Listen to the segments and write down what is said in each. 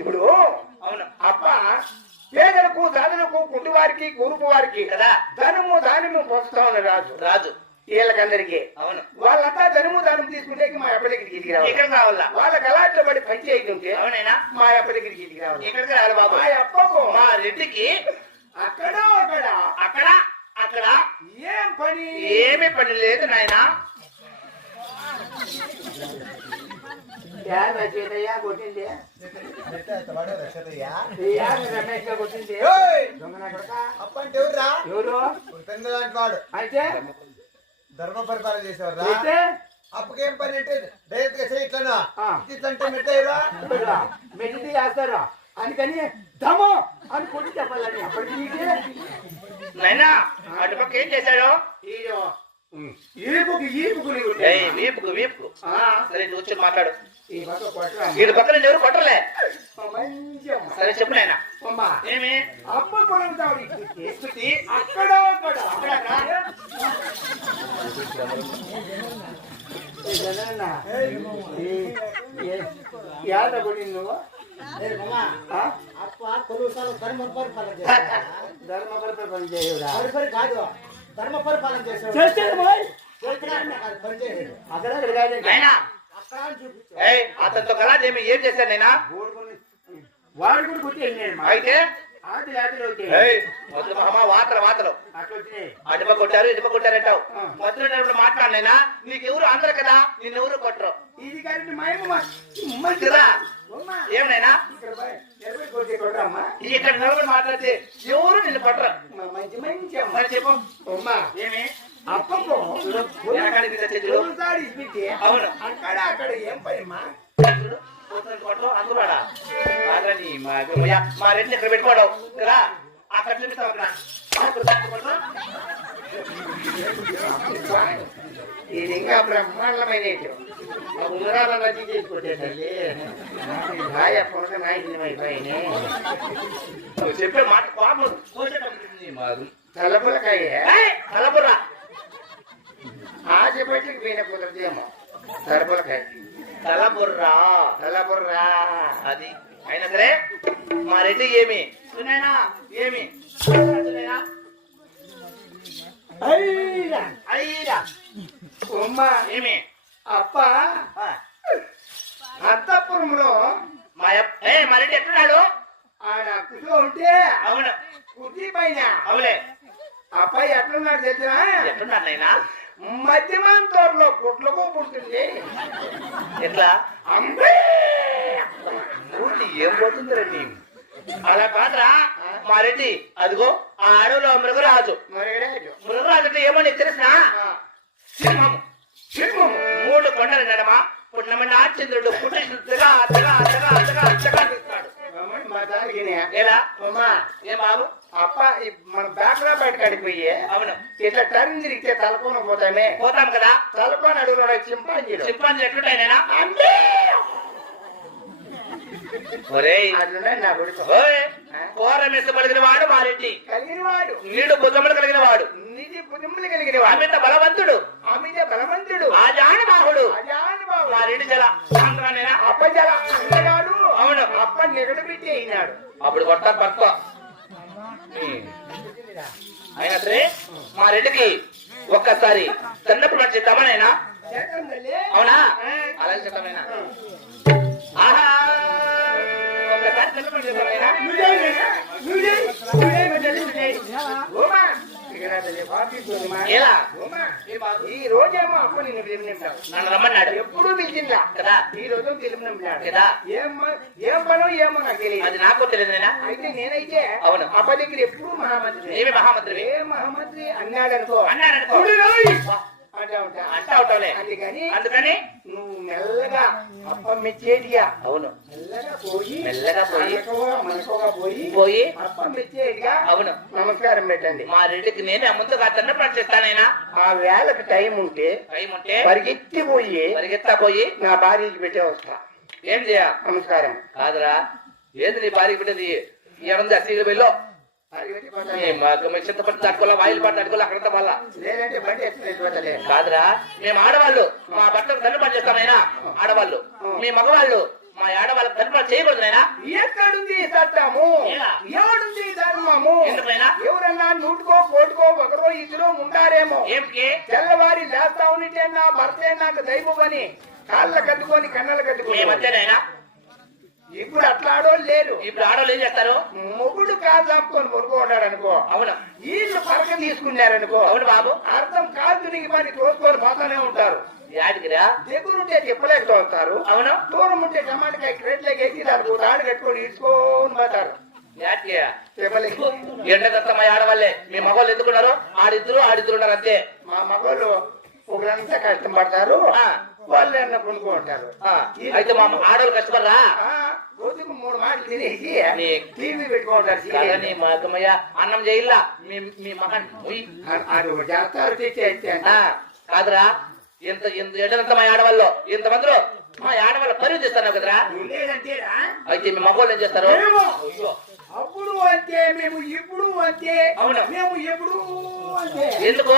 ఇప్పుడు అవును. అప్ప పేదలకు సాధులకు కుంటి వారికి కూరుపు వారికి కదా? ధనము దానము పోస్తా ఉన్న రాజు. రాజు. వీళ్ళకందరికి. అవును. వాళ్ళంతా ధనము దానం తీసుకుంటే మా అప్ప దగ్గరికి ఇంటికి రావాలి ఇక్కడ రావాలా? వాళ్ళకి అలాంటి పడి పంచాయతీ ఉంటే అవునైనా? మా అప్ప దగ్గరికి ఇంటికి రావాలి ఇక్కడికి రావాలి బాబు. మా అప్పకు మా రెడ్డికి అక్కడ అక్కడ అక్కడ అక్కడ ఏం పని? ఏమీ పని లేదు నాయనా. ఎవర్రా ఎవరు వాడు అయితే ధర్మ పరిపాలన చేసేవారా అయితే అప్పకేం పని అంటే డైరెక్ట్గా చేయి. ఇట్లా మెట్టయ్యరా మెడిటీ చేస్తారు అందుకని దమో అని కొట్టి చెప్పాలని అప్పటికి నీకే అటుపక్క ఏం చేశాడు ఈయో, నీకు ఏయ్ వీపుకు వీపుకు ఆ, సరే నువ్వు వచ్చి మాట్లాడు వీడి పక్కన ఎవరు కొట్టలే మంచి అమ్మ. సరే చెప్పు నాయనా. అమ్మ, ఏమి? ఇచ్చి, స్థుతి. అక్కడ అక్కడ యాద కొడి నువ్వు? ధర్మ పరిపాలన పని పరిపరి కాదు ధర్మ పరిపాలన చేశాడు. చేస్తే మరి చేస్తున్నాడు, అది పని చేయలేదు. అక్కడ అక్కడ కాదు అతనితో కలా ఏమి ఏం చేశాడు నాయనా వాడు కూడా అయితే వాతలు అటుప కొట్టారు ఇటుప కొట్టారంటావు. మధ్యలో నేను? మాట్లాడినైనా నీకు ఎవరు అందరు కదా? నిన్నెవరు కొట్టరు? ఏమనైనా ఇక్కడ నిలబడి మాట్లాడితే ఎవరు నిన్ను కొట్టరు? మంచి మంచి అమ్మ మరి చెప్పు. అమ్మా ఏమి? అప్పకు. అక్కడ అక్కడ ఏం పని మా మా ఇక్కడ పెట్టుకోవడం కదా? అక్కడ చూపిస్తాం. ఇది ఇంకా బ్రహ్మాండమైన ఉంగరాల రద్దీ చేసుకుంటే తల్లి. చెప్పే మాట కోపం కోసేటప్పుడు తలపులకాయ. తలపురా పెట్టి పోయిన కుదరదేమో తలపులకాయ తలబుర్రా. తలపుర్రా అది. అయినా సరే మా రెడ్డి ఏమి? సునైనా ఏమి? సునైనా? అయ్యా అయ్యా ఉమ్మ. ఏమి? అప్ప. అత్తపురంలో మా ఏ మా రెడ్డి ఎట్టున్నాడు ఆడ కూర్చో ఉంటే అవును. కుర్చీ పైన. అవులే అబ్బాయి ఎట్లున్నాడు తెలిసిన? ఎట్టున్నాడు నైనా మధ్యమాన్ తోటలో పుట్లకు పుడుతుంది. ఎట్లా? ఊటి ఏం పోతుంది అలా కాదురా. మా రెడ్డి అదిగో ఆ అడవిలో మృగరాజు. మృగరాజు. అంటే ఏమో నీకు తెలిసిన? సింహము. సింహము. మూడు కొండల నడమ? పున్నమని ఆచంద్రుడు పుట్టి తెగ తెగ తెగ తెగ తెగ తీస్తాడు మా దానికి ఎలా? అమ్మా ఏ బాబు? అప్ప ఈ మన బ్యాక్లా బయట కడిపోయి అవును. ఇట్లా టర్న్ తిరిగితే తలకొని పోతామే. పోతాం కదా. తలకొని అడుగులో చింపాంజీలు. ఎట్లుంటాయినా అంబే ఒరేయ్. అట్లున్నాయి నా కొడుకు. ఓయ్. కోర మెస్స కలిగిన వాడు కలిగిన వాడు నీడు భుజములు కలిగిన వాడు. నిధి పుదిములు కలిగిన వాడు అమిత బలవంతుడు. అమిత బలవంతుడు. ఆజాను బాహుడు అజానుబాబు మా రెడ్డి జల? అప్ప జల అందగాడు అవును. అప్ప నిగడు పెట్టి అయినాడు అప్పుడు కొట్టారు పట్టుకో అయినా సరే మా రెడ్డికి ఒక్కసారి చిన్నప్పుడు నడిచి తమనైనా చెప్పండి అవునా అలా చెప్తామైనా ఆహా ఒక్కసారి చిన్నప్పుడు బాబు? ఈ రోజేమో అప్ప నిన్ను పిలిపినాడు నన్ను రమ్మన్నాడు. ఎప్పుడు పిలిచిందా కదా? ఈ రోజు పిలిపినాడు కదా? ఏం ఏం పనో ఏమో నాకు తెలియదు. అది నాకు తెలియదు అయితే నేనైతే అవును. అప్ప దగ్గర ఎప్పుడు మహామంత్రి ఏమి మహామంత్రివి? ఏ మహామంత్రి? అన్నాడు అనుకో అందుకని అందుకని నువ్వు మెల్లగా అప్ప మెచ్చేదిగా అవును. మెల్లగా పోయి మెల్లగా పోయి మనకోగా పోయి పోయి అప్ప మెచ్చేదిగా అవును. నమస్కారం పెట్టండి. మా రెడ్డికి నేనే ముందుగా చిన్నప్పుడు చేస్తానైనా ఆ వేళకు టైం ఉంటే టైం ఉంటే పరిగెత్తి పోయి పరిగెత్తా పోయి నా భార్యకి పెట్టే వస్తా. ఏం చేయ నమస్కారం. కాదురా. ఏంది నీ భార్యకి పెట్టేది? ఏముంది అసలు వెళ్ళు. పరిగెత్తి పోతా. చింత పట్టి తట్టుకోలే వాయిల్ పట్టి తట్టుకోలే అక్కడంతా వల్ల కాదురా మేము ఆడవాళ్ళు. మా దండ పని చేస్తామైనా ఆడవాళ్ళు. మీ మగవాళ్ళు మా ఆడవాళ్ళకి ధర్మాలు చేయకూడదు నాయనా. ఎక్కడుంది ఎలా? ఎవడుంది ధర్మము? ఎందుకైనా? ఎవరన్నా నూటుకో కోటుకో ఒకరో ఇద్దరు ఉంటారేమో. తెల్లవారి లేస్తా ఉంటే నా భర్తే నాకు దైవం అని కాళ్ళ కట్టుకొని కన్నలు కట్టుకొని. మేమంతేనాయనా ఇప్పుడు అట్లా ఆడోళ్ళు లేరు. ఇప్పుడు ఆడవాళ్ళు ఏం చేస్తారు? మొగుడు కాలు చాపుకొని కొనుక్కుంటాడు అనుకో. అవును. వీళ్ళు పరక తీసుకున్నారనుకో అవును బాబు. అర్థం కాదు నీకు మరి తోసుకొని పోతానే ఉంటారు. యాడికిరా దగ్గరుంటే చెప్పలేక తోస్తారు అవును. దూరం ఉంటే టమాటకాయ క్రేట్లోకి ఎక్కి దానికి తాడు కట్టుకొని ఇడ్చుకొని పోతారు. యాడికి? చెప్పలేక. ఎండదత్త మా ఆడవాళ్ళే. మీ మగవాళ్ళు ఎందుకున్నారు ఆడిద్దరు ఆడిద్దరు ఉన్నారు అంతే. మా మగవాళ్ళు ఒకరంతా కష్టం పడతారు. ఆ. వాళ్ళు అన్న కొనుక్కుంటారు. ఆ, అయితే మా ఆడవాళ్ళు కష్టపడరా? రోజుకు మూడు మాటలు తినేసి టీవీ పెట్టుకుంటారు మా అక్కమయ్య అన్నం చేయిల్లా? మీ మగన్ ఆ, కాదురా. ఇంత ఇంత ఎండదంత మా ఆడవాళ్ళు? ఇంతమందిలో మా ఆడవాళ్ళు పరుగు చేస్తాను కదరా? అయితే మీ మగవాళ్ళు ఏం చేస్తారు? అప్పుడు అంతే మేము ఇప్పుడు అంతే. అవును. మేము ఎప్పుడు అంతే. ఎందుకు?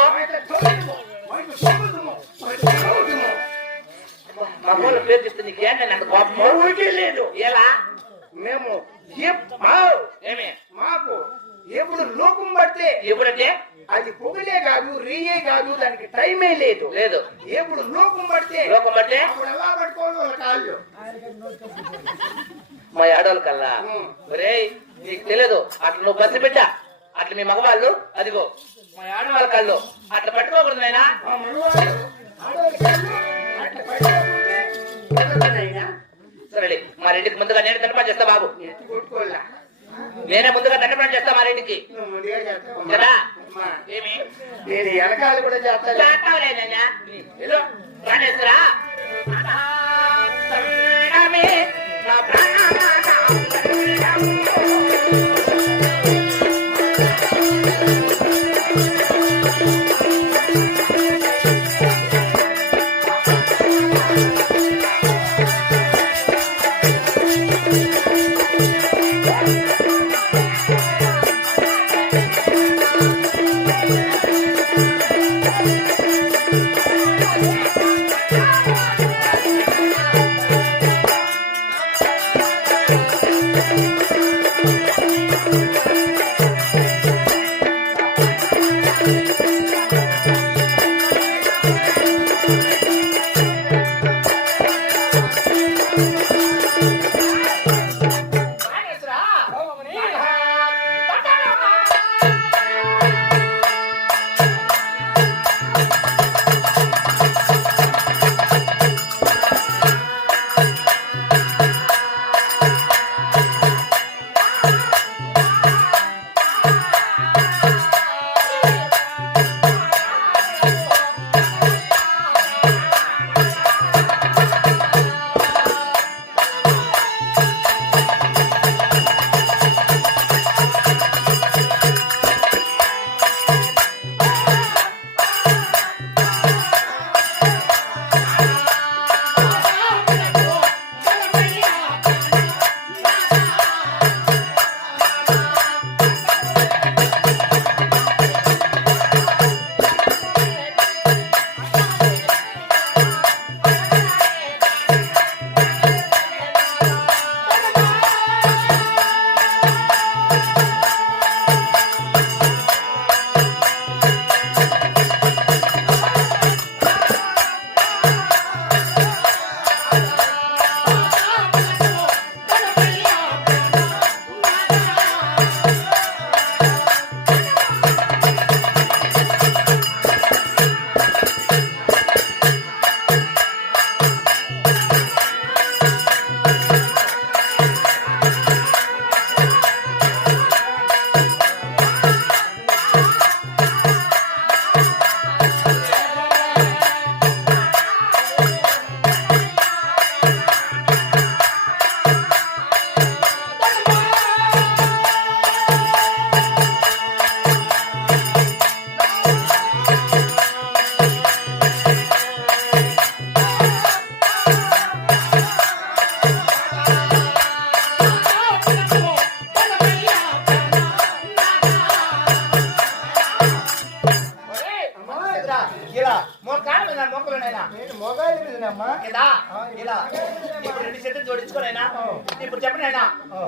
మగవాళ్ళ పేరు చెప్తే నీకేంటి కోపం. ఊరికే లేదు. ఎలా మేము మాకు ఎప్పుడు లోకం పడితే ఎప్పుడంటే అది పొగలే కాదు రీయే కాదు దానికి టైమే లేదు. లేదు. ఎప్పుడు లోకం పడితే లోకం అప్పుడు ఎలా పట్టుకోవాలి వాళ్ళ కాళ్ళు మా ఆడవాళ్ళ కల్లా. రేయ్ నీకు తెలియదు అట్లా నువ్వు కసి పెట్టా. అట్లా మీ మగవాళ్ళు అదిగో. మా ఆడవాళ్ళ కళ్ళు అట్లా పట్టుకోకూడదు నాయనా అట్లా సరే మా రెడ్డికి ముందుగా నేను దండపని చేస్తా బాబు. నేనే ముందుగా దండపని చేస్తా మా రెడ్డికి కదా? ఏమి? నేను వెనకాల కూడా చేస్తాను చేస్తావులే నా అమ్మా,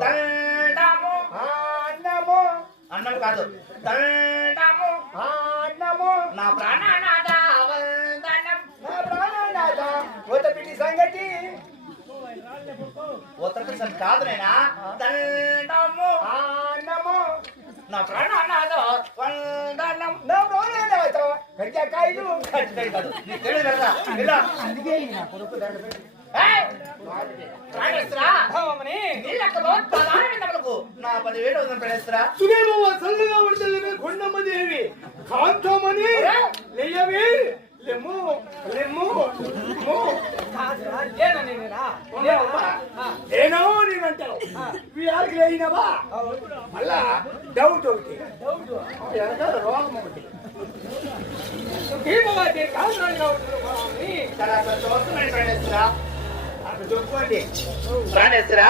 దండము. అన్నము అన్నం కాదు. దండము. అన్నము నా ప్రాణనాథ వందనం నా ప్రాణనాథ పిల్లి సంగతి. ఉత్తరప్రదేశ్ కాదు నైనా దండము. అన్నము నా ప్రాణనాథ వందనం నా ప్రాణనాథ కజ్జకాయలు కచ్చితంగా కాదు. నీకు తెలియదు కదా. ఇలా అందుకే నా కొడుకు దండ ఏయ్! సుదేవ చల్లగా ఉండలేవే కొండమ్మ దేవి. కాంతమని లేయవి. లెమ్ము లెమ్ము ఏనో నేనంటావు వీఆర్కి లేయినవా? మళ్ళా డౌట్ ఒకటి. వెనకాల రోగం ఒకటి. భీమవతి కాంతాలుగా ఉంటుంది సంతోషమైన ప్రాణేశ్వరా రానేసిరా